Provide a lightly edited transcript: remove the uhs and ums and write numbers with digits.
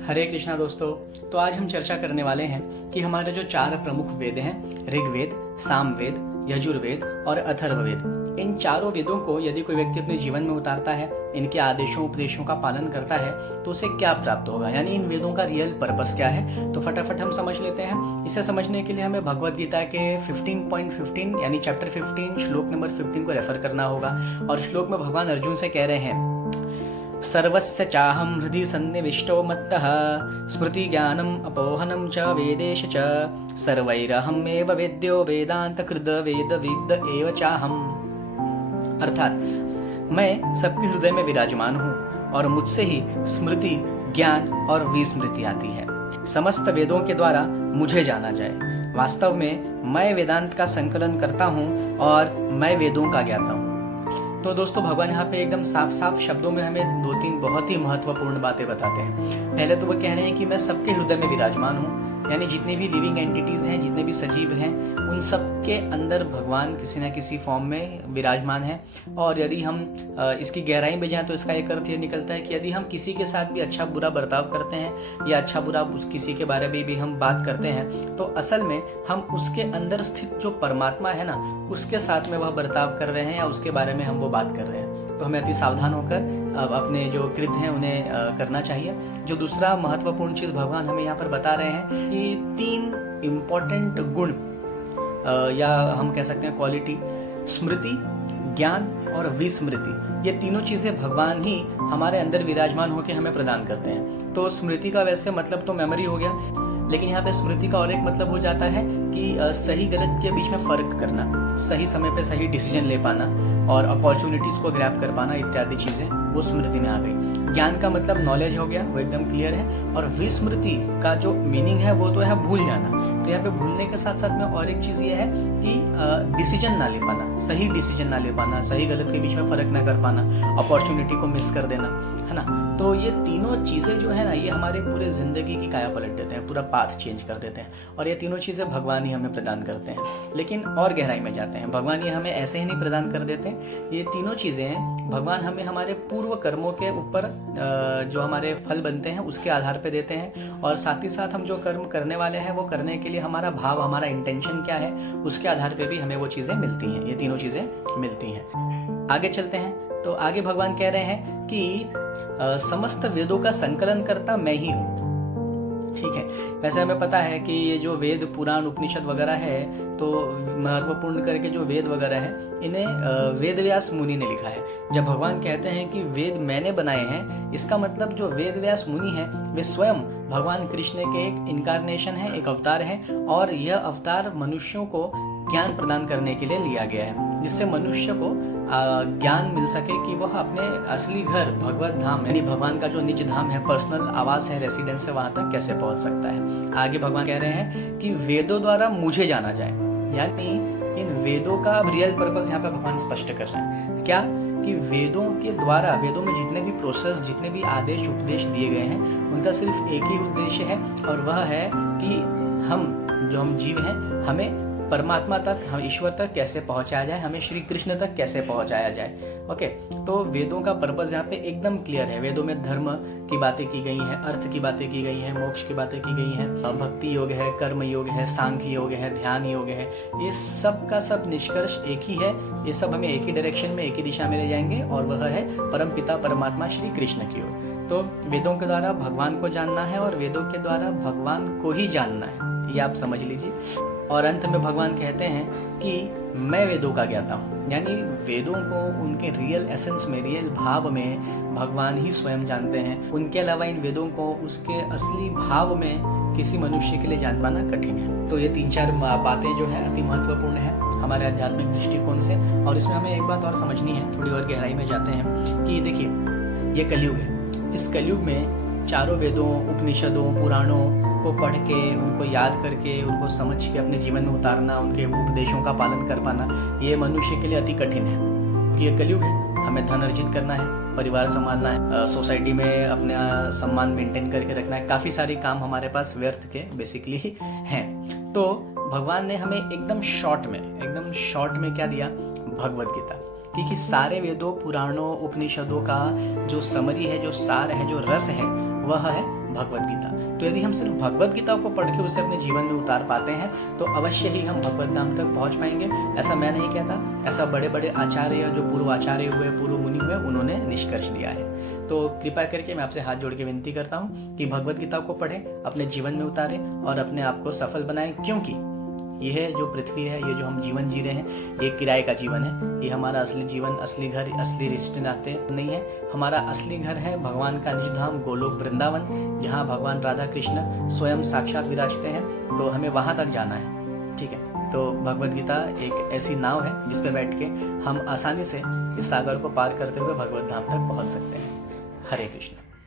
हरे कृष्णा दोस्तों। तो आज हम चर्चा करने वाले हैं कि हमारे जो 4 प्रमुख वेद हैं, ऋग्वेद, सामवेद, यजुर्वेद और अथर्ववेद, इन चारों वेदों को यदि कोई व्यक्ति अपने जीवन में उतारता है, इनके आदेशों उपदेशों का पालन करता है, तो उसे क्या प्राप्त होगा, यानी इन वेदों का रियल पर्पस क्या है। तो फटाफट हम समझ लेते हैं। इसे समझने के लिए हमें भगवत गीता के 15.15 यानी चैप्टर 15 श्लोक नंबर 15 को रेफर करना होगा। और श्लोक में भगवान अर्जुन से कह रहे हैं, सर्वस्य चाहं हृदि सन्निविष्टो मत्तः स्मृति ज्ञानम अपोहनम च वेदेश च सर्वैरहमेव वेद्यो वेदांत कृद वेद विद एव चाहम। अर्थात मैं सबके हृदय में विराजमान हूँ और मुझसे ही स्मृति, ज्ञान और विस्मृति आती है। समस्त वेदों के द्वारा मुझे जाना जाए। वास्तव में मैं वेदांत का संकलन करता हूँ और मैं वेदों का ज्ञाता हूँ। तो दोस्तों भगवान यहाँ पे एकदम साफ साफ शब्दों में हमें 2-3 बहुत ही महत्वपूर्ण बातें बताते हैं। पहले तो वो कह रहे हैं कि मैं सबके हृदय में विराजमान हूँ, यानी जितने भी लिविंग एंटिटीज हैं, जितने भी सजीव हैं, उन सब के अंदर भगवान किसी न किसी फॉर्म में विराजमान है। और यदि हम इसकी गहराई में जाएं तो इसका एक अर्थ ये निकलता है कि यदि हम किसी के साथ भी अच्छा बुरा बर्ताव करते हैं या अच्छा बुरा किसी के बारे में भी हम बात करते हैं, तो असल में हम उसके अंदर स्थित जो परमात्मा है ना, उसके साथ में वह बर्ताव कर रहे हैं या उसके बारे में हम वो बात कर रहे हैं। तो हमें अति सावधान होकर अपने जो कृत्य हैं उन्हें करना चाहिए। जो दूसरा महत्वपूर्ण चीज़ भगवान हमें यहाँ पर बता रहे हैं कि 3 इम्पॉर्टेंट गुण या हम कह सकते हैं क्वालिटी, स्मृति, ज्ञान और विस्मृति, ये तीनों चीज़ें भगवान ही हमारे अंदर विराजमान होकर हमें प्रदान करते हैं। तो स्मृति का वैसे मतलब तो मेमोरी हो गया, लेकिन यहाँ पे स्मृति का और एक मतलब हो जाता है कि सही गलत के बीच में फ़र्क करना, सही समय पे सही डिसीजन ले पाना और अपॉर्चुनिटीज़ को ग्रैब कर पाना इत्यादि चीज़ें वो स्मृति में आ गई। ज्ञान का मतलब नॉलेज हो गया, वो एकदम क्लियर है। और विस्मृति का जो मीनिंग है वो तो है भूल जाना। तो यहाँ पे भूलने के साथ साथ में और एक चीज़ ये है कि डिसीजन ना ले पाना, सही डिसीजन ना ले पाना, सही गलत के बीच में फ़र्क ना कर पाना, अपॉर्चुनिटी को मिस कर देना, है ना। तो ये तीनों चीज़ें जो है ना, ये हमारे पूरे ज़िंदगी की काया पलट देते हैं, पूरा पाथ चेंज कर देते हैं। और ये तीनों चीज़ें भगवान ही हमें प्रदान करते हैं। लेकिन और गहराई में जाते हैं, भगवान ये हमें ऐसे ही नहीं प्रदान कर देते। ये तीनों चीज़ें भगवान हमें हमारे पूर्व कर्मों के ऊपर जो हमारे फल बनते हैं उसके आधार पे देते हैं। और साथ ही साथ हम जो कर्म करने वाले हैं वो करने के लिए हमारा भाव, हमारा इंटेंशन क्या है, उसके आधार पे भी हमें वो चीज़ें मिलती हैं। ये तीनों चीज़ें मिलती हैं। आगे चलते हैं। तो आगे भगवान कह रहे हैं कि समस्त वेदों का संकलन करता मैं ही हूँ। ठीक है, वैसे हमें पता है कि ये जो वेद, पुराण, उपनिषद वगैरह है, तो महत्वपूर्ण करके जो वेद वगैरह हैं, इन्हें वेद व्यास मुनि ने लिखा है। जब भगवान कहते हैं कि वेद मैंने बनाए हैं, इसका मतलब जो वेद व्यास मुनि हैं वे स्वयं भगवान कृष्ण के एक इनकारनेशन है, एक अवतार है। और यह अवतार मनुष्यों को ज्ञान प्रदान करने के लिए लिया गया है, जिससे मनुष्य को ज्ञान मिल सके कि वह अपने असली घर भगवत धाम, यानी भगवान का जो निज धाम है, पर्सनल आवास है, रेसिडेंस है, वहां तक कैसे पहुंच सकता है। आगे भगवान कह रहे हैं कि वेदों द्वारा मुझे जाना जाए, यानी इन वेदों का रियल पर्पस यहाँ पे भगवान स्पष्ट कर रहे हैं। क्या कि वेदों के द्वारा, वेदों में जितने भी प्रोसेस, जितने भी आदेश उपदेश दिए गए हैं, उनका सिर्फ एक ही उद्देश्य है, और वह है कि हम जीव हैं, हमें परमात्मा तक, हम ईश्वर तक कैसे पहुंचाया जाए, हमें श्री कृष्ण तक कैसे पहुंचाया जाए। ओके, तो वेदों का पर्पस यहाँ पे एकदम क्लियर है। वेदों में धर्म की बातें की गई हैं, अर्थ की बातें की गई हैं, मोक्ष की बातें की गई हैं, भक्ति योग है, कर्म योग है, सांख्य योग है, ध्यान योग है। ये सब का सब निष्कर्ष एक ही है। ये सब हमें एक ही डायरेक्शन में, एक ही दिशा में ले जाएंगे, और वह है परम पिता परमात्मा श्री कृष्ण की ओर। तो वेदों के द्वारा भगवान को जानना है और वेदों के द्वारा भगवान को ही जानना है, ये आप समझ लीजिए। और अंत में भगवान कहते हैं कि मैं वेदों का ज्ञाता हूँ, यानी वेदों को उनके रियल एसेंस में, रियल भाव में भगवान ही स्वयं जानते हैं। उनके अलावा इन वेदों को उसके असली भाव में किसी मनुष्य के लिए जान पाना कठिन है। तो ये 3-4 बातें जो है अति महत्वपूर्ण है हमारे आध्यात्मिक दृष्टिकोण से। और इसमें हमें एक बात और समझनी है, थोड़ी और गहराई में जाते हैं कि देखिए, ये कलयुग है। इस कलयुग में चारों वेदों, उपनिषदों, पुराणों को पढ़ के, उनको याद करके, उनको समझ के अपने जीवन में उतारना, उनके उपदेशों का पालन कर पाना, ये मनुष्य के लिए अति कठिन है। क्योंकि ये कलयुग है, हमें धन अर्जित करना है, परिवार संभालना है, सोसाइटी में अपना सम्मान मेंटेन करके रखना है, काफ़ी सारे काम हमारे पास व्यर्थ के बेसिकली हैं। तो भगवान ने हमें एकदम शॉर्ट में क्या दिया, भगवत गीता। क्योंकि सारे वेदों, पुराणों, उपनिषदों का जो समरी है, जो सार है, जो रस है, वह है भगवत गीता। तो यदि हम सिर्फ भगवत गीता को पढ़ के उसे अपने जीवन में उतार पाते हैं तो अवश्य ही हम भगवत धाम तक पहुंच पाएंगे। ऐसा मैं नहीं कहता, ऐसा बड़े बड़े आचार्य, जो पूर्व आचार्य हुए, पूर्व मुनि हुए, उन्होंने निष्कर्ष दिया है। तो कृपा करके मैं आपसे हाथ जोड़ के विनती करता हूँ कि भगवत गीता को पढ़ें, अपने जीवन में उतारें और अपने आप को सफल बनाएं, क्योंकि यह जो पृथ्वी है, ये जो हम जीवन जी रहे हैं, ये किराए का जीवन है। ये हमारा असली जीवन, असली घर, असली रिश्ते नाते नहीं है। हमारा असली घर है भगवान का निज धाम गोलोक वृंदावन, जहाँ भगवान राधा कृष्ण स्वयं साक्षात विराजते हैं। तो हमें वहाँ तक जाना है, ठीक है। तो भगवत गीता एक ऐसी नाव है जिस पर बैठ के हम आसानी से इस सागर को पार करते हुए भगवत धाम तक पहुँच सकते हैं। हरे कृष्ण।